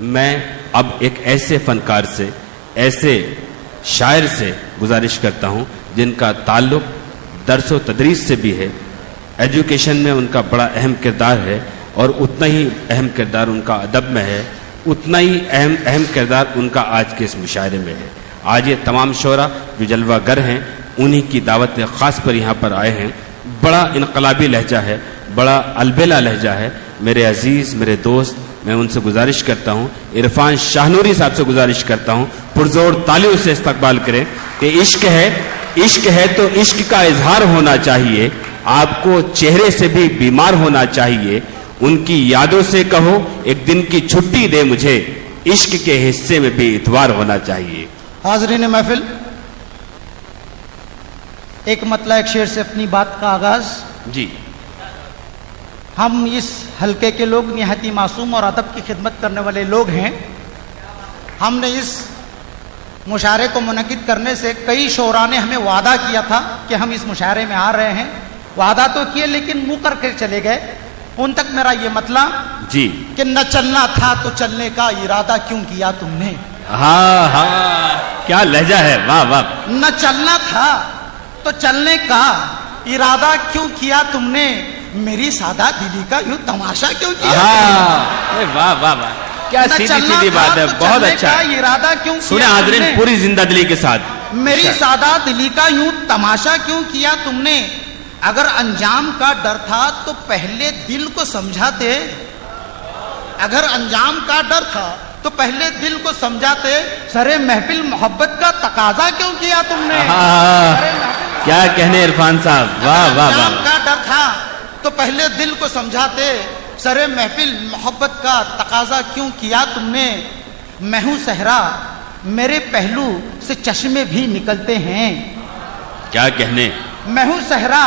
मैं अब एक ऐसे फनकार से, ऐसे शायर से गुजारिश करता हूँ जिनका ताल्लुक दर्स व तदरीस से भी है, एजुकेशन में उनका बड़ा अहम किरदार है और उतना ही अहम किरदार उनका अदब में है, उतना ही अहम किरदार उनका आज के इस मुशायरे में है। आज ये तमाम शोरा जो जलवागर हैं उन्हीं की दावत ख़ास पर यहाँ पर आए हैं। बड़ा इनकलाबी लहजा है, बड़ा अलबेला लहजा है। मेरे अजीज़, मेरे दोस्त, मैं उनसे गुजारिश करता हूँ, इरफान शाहनूरी साहब से गुजारिश करता हूँ, पुरजोर तालियों से इस्तकबाल करें कि इश्क है तो इश्क का इजहार होना चाहिए, आपको चेहरे से भी बीमार होना चाहिए, उनकी यादों से कहो एक दिन की छुट्टी दे मुझे, इश्क के हिस्से में भी इतवार होना चाहिए। हाज़रीन महफिल, एक मतला एक शेर से अपनी बात का आगाज। जी, हम इस हल्के के लोग निहायत ही मासूम और अदब की खिदमत करने वाले लोग हैं। हमने इस मुशायरे को मुनक़िद करने से कई शोरा ने हमें वादा किया था कि हम इस मुशायरे में आ रहे हैं। वादा तो किए लेकिन मुंह करके चले गए। उन तक मेरा ये मतला जी कि न चलना था तो चलने का इरादा क्यों किया तुमने। हाँ हाँ, क्या लहजा है, वाह वाह। न चलना था तो चलने का इरादा क्यों किया तुमने, मेरी सादा दिली का यूं तमाशा क्यों किया। हाँ, वाह वाह वाह, क्या सीधी सीधी बात है, बहुत अच्छा। इरादा क्यों सुने हाज़रीन पूरी जिंदा दिली के साथ। मेरी सादा दिली का यूं तमाशा क्यों किया तुमने, अगर अंजाम का डर था तो पहले दिल को समझाते। अगर अंजाम का डर था तो पहले दिल को समझाते। सरे महफिल मोहब्बत का तकाजा क्यों किया तुमने। क्या कहने इरफान साहब, वाह वाह वाह। अंजाम का डर था तो पहले दिल को समझाते, सरे महफिल मोहब्बत का तकाजा क्यों किया तुमने। मैं हूं सहरा, मेरे पहलू से चश्मे भी निकलते हैं। क्या कहने। मैं हूं सहरा,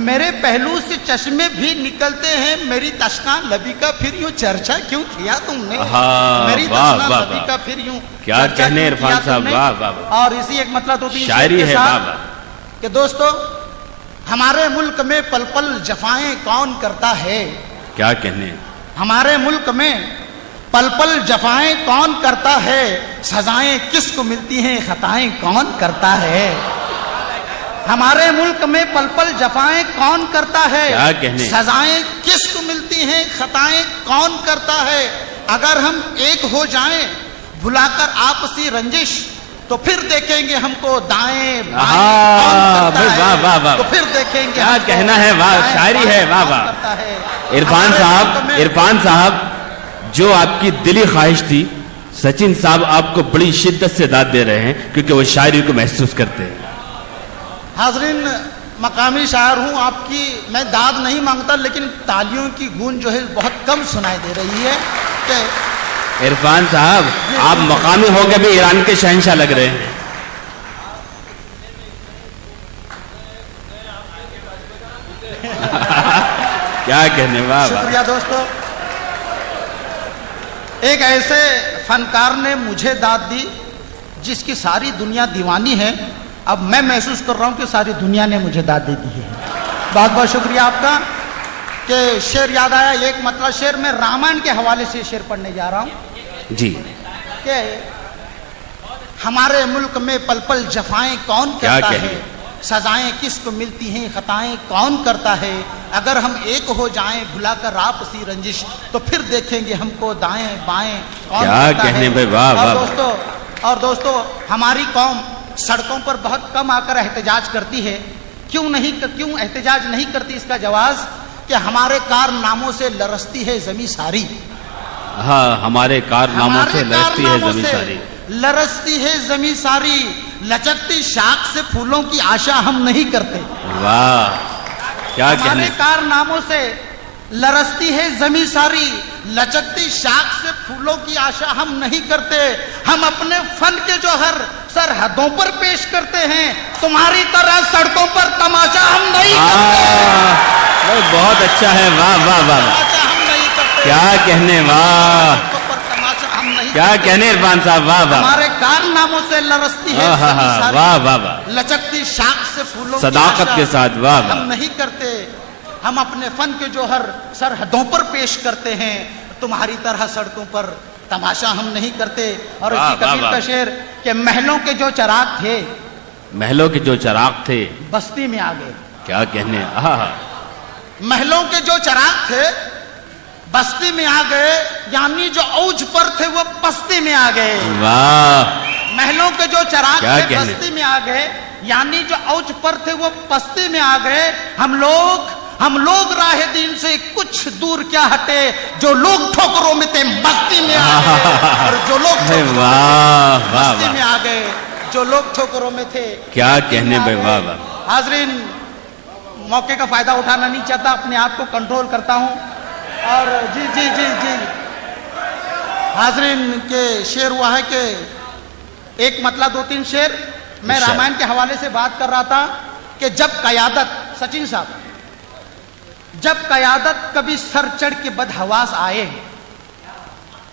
मेरे पहलू से चश्मे भी निकलते हैं, मेरी तश्ना लबी का फिर यूं चर्चा क्यों किया तुमने। मेरी तश्ना लबी का फिर यूं क्या कहने इरफान साहब, वाह वाह। और इसी एक मतलब तो शायरी है, वाह वाह। कि दोस्तों, हमारे मुल्क में पल पल जफाएं कौन करता है। क्या कहने। हमारे मुल्क में पल पल जफाएं कौन करता है, सजाएं किसको मिलती हैं, खताएं कौन करता है। हमारे मुल्क में पल पल जफाएं कौन करता है, क्या कहने। सजाएं किसको मिलती हैं, खताएं कौन करता है। अगर हम एक हो जाएं भुलाकर आपसी रंजिश, तो फिर देखेंगे हमको दाएं बाएं कौन करता है। वाह वाह, तो फिर देखेंगे क्या कहना है, वाह, शायरी है, वाह वाह। इरफान साहब, जो आपकी दिली ख्वाहिश थी, सचिन साहब आपको बड़ी शिद्दत से दाद दे रहे हैं क्योंकि वो शायरी को महसूस करते हैं। हाज़रीन, मकामी शायर हूँ, आपकी मैं दाद नहीं मांगता, लेकिन तालियों की गूंज जो है बहुत कम सुनाई दे रही है। कि इरफान साहब, आप मकामी होकर भी ईरान के शहंशाह लग रहे हैं। क्या कहने, वाह। शुक्रिया दोस्तों। एक ऐसे फनकार ने मुझे दाद दी जिसकी सारी दुनिया दीवानी है। अब मैं महसूस कर रहा हूं कि सारी दुनिया ने मुझे दाद दे दी है। बहुत बहुत शुक्रिया आपका। कि शेर याद आया, एक मतलब शेर में रामायण के हवाले से शेर पढ़ने जा रहा हूं जी। कि हमारे मुल्क में पल पल जफाएं कौन करता है, सजाएं किसको मिलती हैं, खताएं कौन करता है। अगर हम एक हो जाएं भुलाकर आपसी रंजिश, तो फिर देखेंगे हमको दाएं बाएं कौन करता है। भाई, वाह वाह। और दोस्तों, हमारी कौम सड़कों पर बहुत कम आकर एहतजाज करती है। क्यों एहतजाज नहीं करती, इसका जवाब कि हमारे कारनामों से लरसती है जमी सारी। हाँ, हमारे कारनामों से लरसती है जमी सारी। लरसती है जमी सारी, लचकती शाख से फूलों की आशा हम नहीं करते। वाह, क्या कहने। हमारे कारनामों से लरसती है जमी सारी, लचकती शाख से फूलों की आशा हम नहीं करते। हम अपने फन के जौहर सरहदों पर पेश करते हैं, तुम्हारी तरह सड़कों पर तमाशा हम नहीं करते। बहुत अच्छा है, वाह वाह वाह। हम नहीं करते। क्या कहने, वाह। क्या कहने इरफान साहब, वाह वाह। हमारे कारनामों से लरसती है वाह वाह वाह, लचकती शाख से फूलों सदाकत के साथ, वाह वाह। हम नहीं करते। हम अपने फन के जौहर सरहदों पर पेश करते हैं, तुम्हारी तरह सड़कों पर तमाशा हम नहीं करते। और वाह, इसी कबीर वाह, का वाह। शेर कि महलों के जो चराग थे महलों के जो चराग थे, बस्ती में आ गए। क्या कहने, आहा, महलों के जो चराग थे बस्ती में आ गए, यानी जो औज पर थे वो पस्ती में आ गए। वाह, महलों के जो चराग क्या थे कहने? बस्ती में आ गए, यानी जो औज पर थे वो पस्ती में आ गए। हम लोग राह दीन से कुछ दूर क्या हटे, जो लोग ठोकरों में थे बस्ती में आ गए। और जो लोग अरे ठोकरों वाह, में थे, वाह, बस्ती वाह। में आ गए, जो लोग ठोकरों में थे क्या बस्ती कहने में आ भाई, गए। वाह, वाह। हाजरीन, मौके का फायदा उठाना नहीं चाहता, अपने आप को कंट्रोल करता हूं। और जी जी जी जी हाजरीन के शेर हुआ है कि एक मतलब 2-3 शेर मैं अच्छा। रामायण के हवाले से बात कर रहा था कि जब कयादत, सचिन साहब, जब कयादत कभी सर चढ़ के बदहवास आए,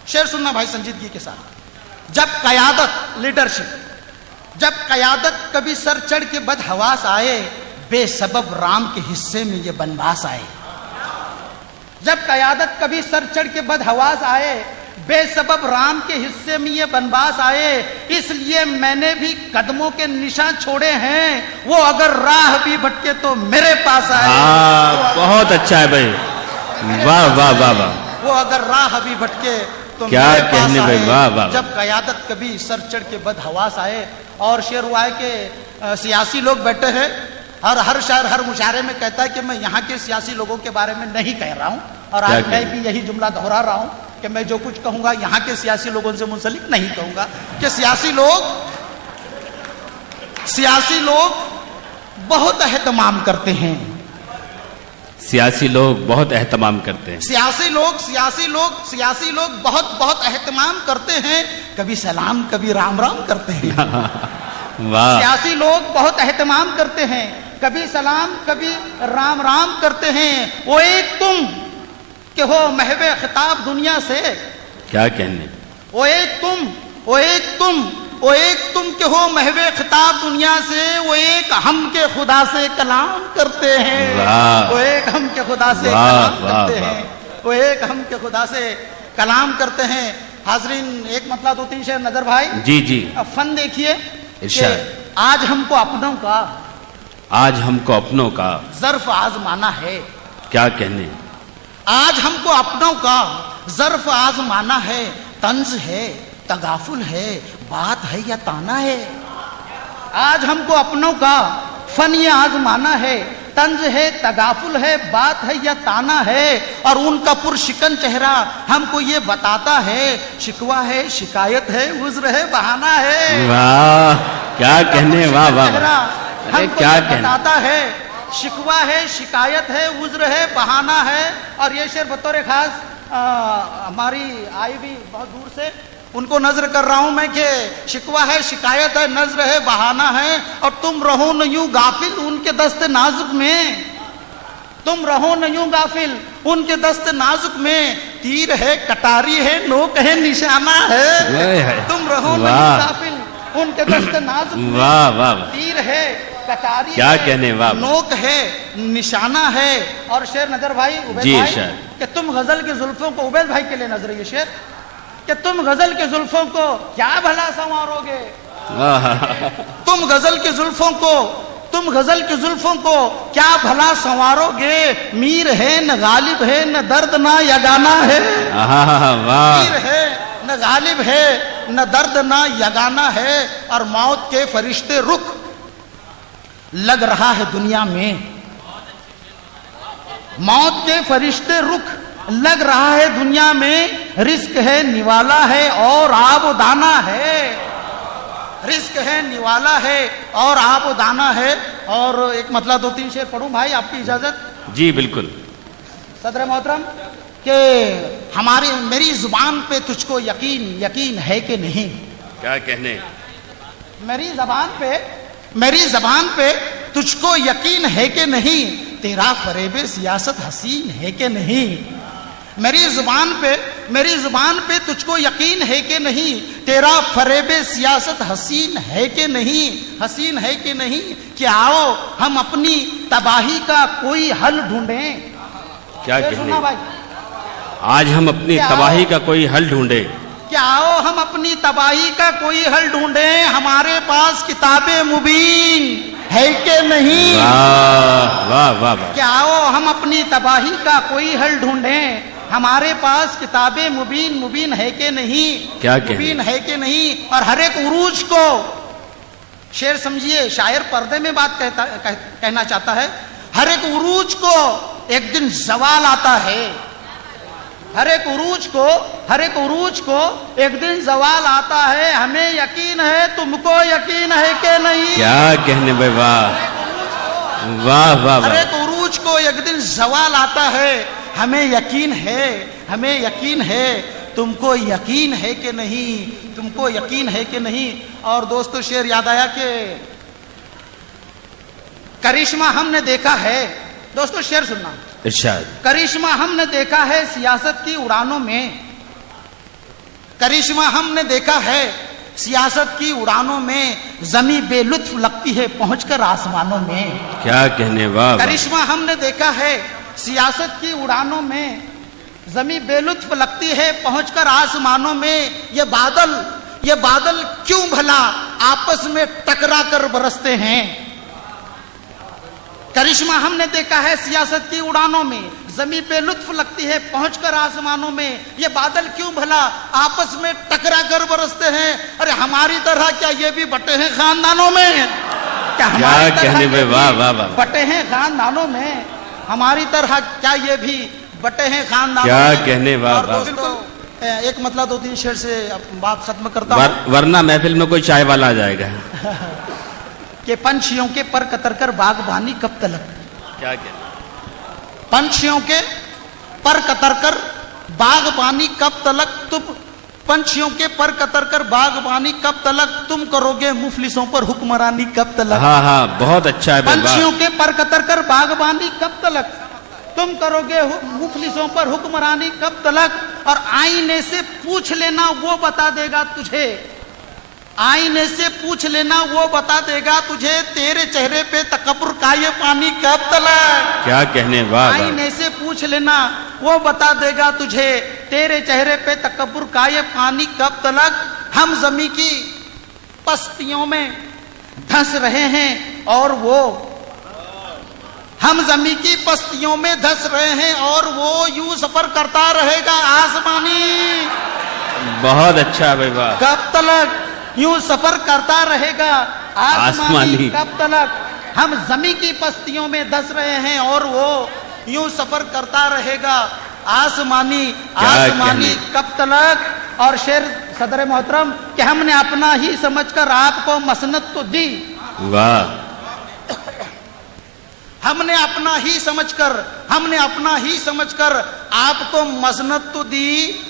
शेर सुनना भाई संजीदगी के साथ। जब कयादत, लीडरशिप, जब कयादत कभी सर चढ़ के बदहवास आए, बेसबब राम के हिस्से में ये बनवास आए। जब कयादत कभी सर चढ़ के बदहवास आए, बेसबब राम के हिस्से में ये बनवास आए, इसलिए मैंने भी कदमों के निशान छोड़े हैं, वो अगर राह भी भटके तो मेरे पास आए। हाँ, बहुत अच्छा है भाई, वाह वाह वाह वाह, वो अगर राह भी भटके तो क्या मेरे पास कहने भाई, आए। वाह, वाह। जब कयादत कभी सर चढ़ के बदहवास आए। और शेर हुआ है कि सियासी लोग बैठे हैं, और हर शायर हर मुशायरे में कहता है कि मैं यहाँ के सियासी लोगों के बारे में नहीं कह रहा हूँ, और क्या आज मैं कहें? भी यही जुमला दोहरा रहा हूँ कि मैं जो कुछ कहूंगा यहाँ के सियासी लोगों से मुंसलिक नहीं कहूंगा। कि सियासी लोग बहुत एहतमाम करते हैं। सियासी लोग बहुत एहतमाम करते हैं। सियासी लोग बहुत एहतमाम करते हैं। कभी सलाम कभी राम राम करते हैं। वाह, सियासी लोग बहुत एहतमाम करते हैं, कभी सलाम कभी राम राम करते हैं। वो एक तुम के हो महवे खिताब दुनिया से, क्या कहने, वो एक तुम के हो महवे खिताब दुनिया से, वो एक हम के खुदा से कलाम करते हैं। वाह। वो एक हम के खुदा से वाह, कलाम वाह, करते वाह। हैं, वो एक हम के खुदा से कलाम करते हैं। हाजरीन, एक मतलब 2-3 शेर नजर भाई। जी जी, अब फन देखिए इरशाद। कि आज हमको अपनों का आज हमको अपनों का ज़र्फ आजमाना है। क्या कहने, आज हमको अपनों का ज़र्फ आजमाना है। तंज है, तगाफुल है, बात है या ताना है। आज हमको अपनों का फन ये आजमाना है। तंज है, तगाफुल है, बात है या ताना है। और उनका पुरशिकन चेहरा हमको ये बताता है, शिकवा है, शिकायत है, उज़्र है, बहाना है। वाह, क्या कहने, वाह वाह चेहरा वाह, अरे हमको क्या ये कहने, बताता है, शिकवा है, शिकायत है, उज़्र है, बहाना है। और ये शेर बतौर खास हमारी आई भी बहुत दूर से, उनको नजर कर रहा हूं मैं कि शिकवा है, शिकायत है, नजर है, बहाना है। और तुम रहो न यूं गाफिल उनके दस्त नाजुक में, तुम रहो न यूं गाफिल उनके दस्त नाजुक में। तीर है, कटारी है, नोक है, निशाना है। तुम रहो न यूं गाफिल उनके दस्त नाजुक में। वाह वाह वाह, तीर है, कटारी क्या है, कहने, वाह। नोक है, निशाना है। और शेर नजर भाई उबैद जी, भाई शेर। कि तुम गजल की जुल्फों को, उबैद भाई के लिए नजर ये शेर कि तुम गजल के जुल्फों को क्या भला संवारोगे। तुम गजल के जुल्फों को क्या भला संवारोगे। मीर है न गालिब है, न दर्द ना यगाना है। वाह, मीर है न गालिब है, न दर्द ना यगाना है। और मौत के फरिश्ते रुख लग रहा है दुनिया में, मौत के फरिश्ते रुख लग रहा है दुनिया में। रिस्क है, निवाला है और आब दाना है। रिस्क है, निवाला है और आब दाना है। और एक मतलब 2-3 शेर पढ़ूं भाई, आपकी इजाजत। जी बिल्कुल। सदर मोहतरम कि मेरी जुबान पे तुझको यकीन है कि नहीं। क्या कहने, मेरी जबान पे तुझको यकीन है कि नहीं। तेरा फरेबे सियासत हसीन है कि नहीं। मेरी जुबान पे तुझको यकीन है कि नहीं। तेरा फरेबे सियासत हसीन है कि नहीं। कि आओ हम अपनी तबाही का कोई हल ढूंढें। क्या ये कहने, सुनना भाई, आज हम अपनी तबाही का कोई हल ढूंढे। कि आओ हम अपनी तबाही का कोई हल ढूंढें, हमारे पास किताबे मुबीन है कि नहीं। वाह वाह वाह वाह। कि आओ हम अपनी तबाही का कोई हल ढूंढें, हमारे पास किताबे मुबीन है कि नहीं। क्या कहने? मुबीन है कि नहीं। और हर एक उरूज को, शेर समझिए, शायर पर्दे में बात कहना चाहता है। हर एक उरूज को एक दिन जवाल आता है, हर एक उरूज को एक दिन जवाल आता है। हमें यकीन है, तुमको यकीन है कि नहीं। क्या कहने भाई, वाह वाह वाह हर वाह। एक उरूज को एक दिन जवाल आता है। हमें यकीन है, तुमको यकीन है कि नहीं, तुमको यकीन है कि नहीं। और दोस्तों शेर याद आया कि करिश्मा हमने देखा है। दोस्तों शेर सुनना, इरशाद। करिश्मा हमने देखा है सियासत की उड़ानों में, करिश्मा हमने देखा है सियासत की उड़ानों में। जमी बेलुत्फ लगती है पहुंचकर आसमानों में। क्या कहने, वाह वाह। करिश्मा हमने देखा है सियासत की उड़ानों में, जमी बेलुत्फ लगती है पहुंचकर आसमानों में। ये बादल क्यों भला आपस में टकरा कर बरसते हैं। करिश्मा हमने देखा है सियासत की उड़ानों में, जमी पे लुत्फ लगती है पहुंचकर आसमानों में। ये बादल क्यों भला आपस में टकरा कर बरसते हैं। अरे हमारी तरह क्या ये भी बटे हैं खानदानों में। क्या हमारी तरह कहने भाई, वाह वाह वाह। बटे हैं खानदानों में, हमारी तरह क्या ये भी बटे हैं खानदानों क्या में। कहने, वाह और वाह। दोस्तों एक मतलब दो तीन शेर से बात खत्म करता हूं वरना महफिल में कोई चाय वाला आ जाएगा। कि पंछियों के पर कतर कर बागबानी कब तलक। क्या कहने, पंछियों के पर कतर कर बागबानी कब तलक। तुम पंछियों के पर कतर कर बागबानी कब तलक। तुम करोगे मुफलिसों पर हुक्मरानी कब तलक। हाँ हाँ, बहुत अच्छा है। पंछियों के पर कतर कर बागबानी कब तलक। तुम करोगे मुफलिसों पर हुक्मरानी कब तलक। और आईने से पूछ लेना वो बता देगा तुझे, आईने से पूछ लेना वो बता देगा तुझे। तेरे चेहरे पे तकब्बुर का ये पानी कब तलक। क्या कहने, वाह वाह। आईने से पूछ लेना वो बता देगा तुझे। तेरे चेहरे पे तकब्बुर का ये पानी कब तलक। हम जमी की पस्तियों में धंस रहे हैं और वो, हम जमी की पस्तियों में धंस रहे हैं और वो यूं सफर करता रहेगा आसमानी बहुत अच्छा भाई, वाह। कब तलक। यूं सफर करता रहेगा आसमानी कब तलक। हम जमी की पस्तियों में धंस रहे हैं और वो यूं सफर करता रहेगा आसमानी कब तलक। और शेर सदर मोहतरम कि हमने अपना ही समझकर आपको मसनत तो दी, वाह। हमने अपना ही समझकर आपको मसनत तो दी।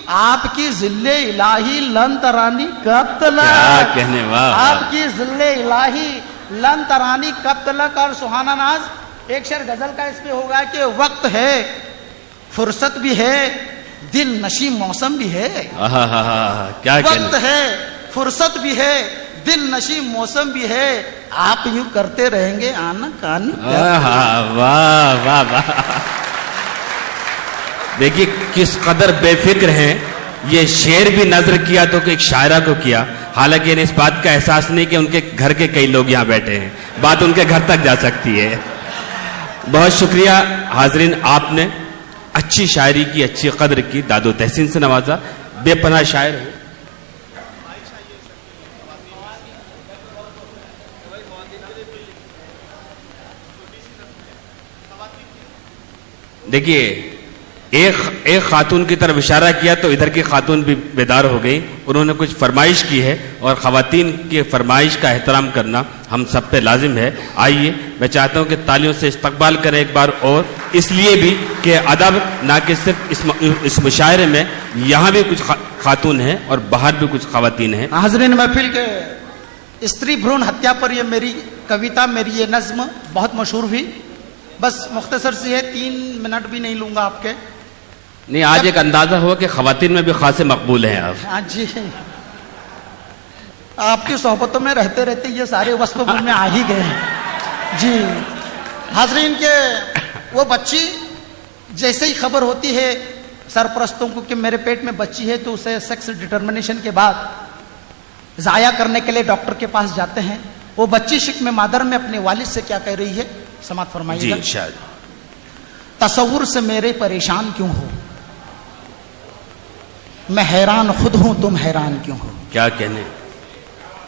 आपकी जिल्ले इलाही लन तरानी कब तलक। क्या कहने, वाह वाह। आपकी जिल्ले इलाही लन तरानी कब तलक। और सुहाना नाज एक शेर गजल का इस पे होगा कि वक्त है, फुर्सत भी है, दिल नशी मौसम भी है। क्या कहने, वक्त है, फुर्सत भी है, दिल नशी मौसम भी है। आप यूं करते रहेंगे आना कानी। वाह वाह वाह। देखिए किस कदर बेफिक्र हैं। ये शेर भी नजर किया तो एक शायरा को किया, हालांकि इन्हें इस बात का एहसास नहीं कि उनके घर के कई लोग यहाँ बैठे हैं, बात उनके घर तक जा सकती है। बहुत शुक्रिया हाजरीन, आपने अच्छी शायरी की, अच्छी कदर की, दादो तहसीन से नवाजा, बेपनाह शायर है। देखिए एक खातून की तरफ इशारा किया तो इधर की खातून भी बेदार हो गई, उन्होंने कुछ फरमाइश की है और ख़वातीन की फरमाइश का एहतराम करना हम सब पे लाजिम है। आइए मैं चाहता हूं कि तालियों से इस्तकबाल करें एक बार और, इसलिए भी कि अदब ना कि सिर्फ इस मुशायरे में यहाँ भी कुछ खातून हैं और बाहर भी कुछ ख़वातीन हैं। हाज़रीन महफिल के स्त्री भ्रूण हत्या पर ये मेरी कविता, मेरी ये नज्म बहुत मशहूर हुई। बस मुख्तसर सी है, 3 मिनट भी नहीं लूंगा आपके। नहीं, आज एक अंदाजा हुआ कि खवातीन में भी खासे मकबूल हैं आप। हाँ जी, आपकी सोहबतों में रहते रहते ये सारे वस्फ मुझ में आ ही गए हैं जी। हाजरीन के वो बच्ची जैसे ही खबर होती है सरपरस्तों को कि मेरे पेट में बच्ची है तो उसे सेक्स डिटर्मिनेशन के बाद जाया करने के लिए डॉक्टर के पास जाते हैं। वो बच्ची शिक्म मादर में अपने वालिद से क्या कह रही है, समात जी फरमाइएगा। इरशाद। तसव्वुर से मेरे परेशान क्यों हो, मैं हैरान खुद हूं, तुम हैरान क्यों हो। क्या कहने।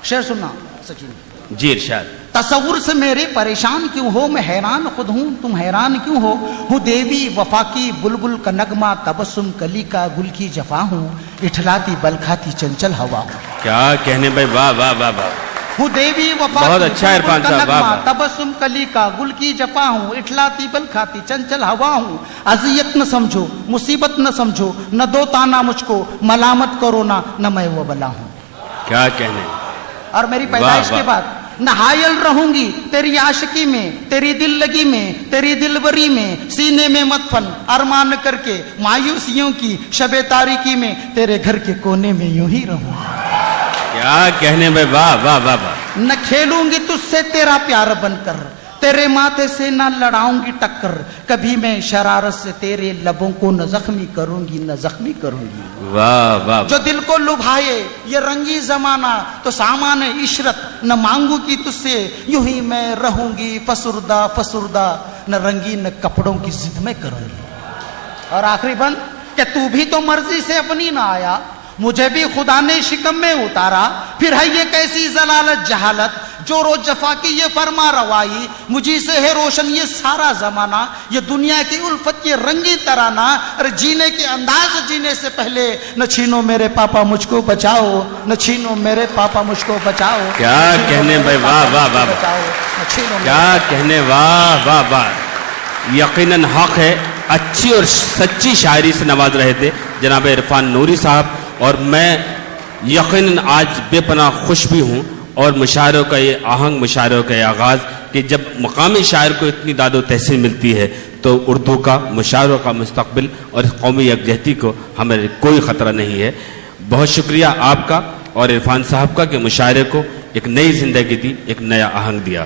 शेर सुनना सकीन। जी इरशाद। तसव्वुर से मेरे परेशान क्यों हो, मैं हैरान खुद हूं, तुम हैरान क्यों हो। हूँ देवी वफा की बुलबुल का नगमा, तबस्सुम कली का गुल की जफा हूँ, इठलाती बलखाती चंचल हवा हूँ। क्या कहने भाई, वाह वाह वाह वाह। हूँ देवी वफा बहुत की अच्छा इरफान बुलबुल का साहब, वाह, नगमा, वाह। तबस्सुम कली का गुल की जफा हूँ, इठलाती बलखाती चंचल हवा हूँ। अजियत न समझो, मुसीबत न समझो, न दो ताना मुझको, मलामत करो ना, न मैं वो बला हूँ। क्या कहने। और मेरी पैदाइश वाह, के बाद नहायल रहूंगी तेरी आशिकी में, तेरी दिल लगी में, तेरी दिलबरी में, सीने में मतफन अरमान करके मायूसियों की शबे तारीकी में, तेरे घर के कोने में यूं ही रहूं। क्या कहने भाई, वाह वाह वाह वाह। न खेलूंगी तुझसे तेरा प्यार बनकर, तेरे माथे से न लड़ाऊंगी टक्कर, कभी मैं शरारत से तेरे लबों को न जख्मी करूंगी, न जख्मी करूंगी। वाह वाह। जो दिल को लुभाए ये रंगी जमाना, तो सामान इशरत न मांगूंगी तुझसे, यूं ही मैं रहूंगी फसुर्दा फसुर्दा, न रंगीन कपड़ों की जिद में करूंगी। और आखिरी बंद कि तू भी तो मर्जी से अपनी ना आया, मुझे भी खुदा ने शिकम में उतारा, फिर है ये कैसी जलालत जहालत, जो रोज जफा की ये फरमा रवाई, मुझी से है रोशन ये सारा जमाना, ये दुनिया की उल्फत ये रंगी तराना, अरे जीने के अंदाज जीने से पहले, न छीनो मेरे पापा मुझको बचाओ, न छीनो मेरे पापा मुझको बचाओ। क्या कहने भाई, वाह वाह वाह। क्या कहने, वाह वाह वाह। यकीनन हक है, अच्छी और सच्ची शायरी से नवाज रहे थे जनाब इरफान नूरी साहब, और मैं यकीनन आज बेपनाह खुश भी हूँ। और मुशायरों का ये आहंग, मुशायरों का ये आगाज़ कि जब मकामी शायर को इतनी दादो तहसीन मिलती है, तो उर्दू का, मुशायरों का मुस्तकबिल और कौमी यकजहती को हमें कोई ख़तरा नहीं है। बहुत शुक्रिया आपका और इरफान साहब का कि मुशायरे को एक नई ज़िंदगी दी, एक नया आहंग दिया।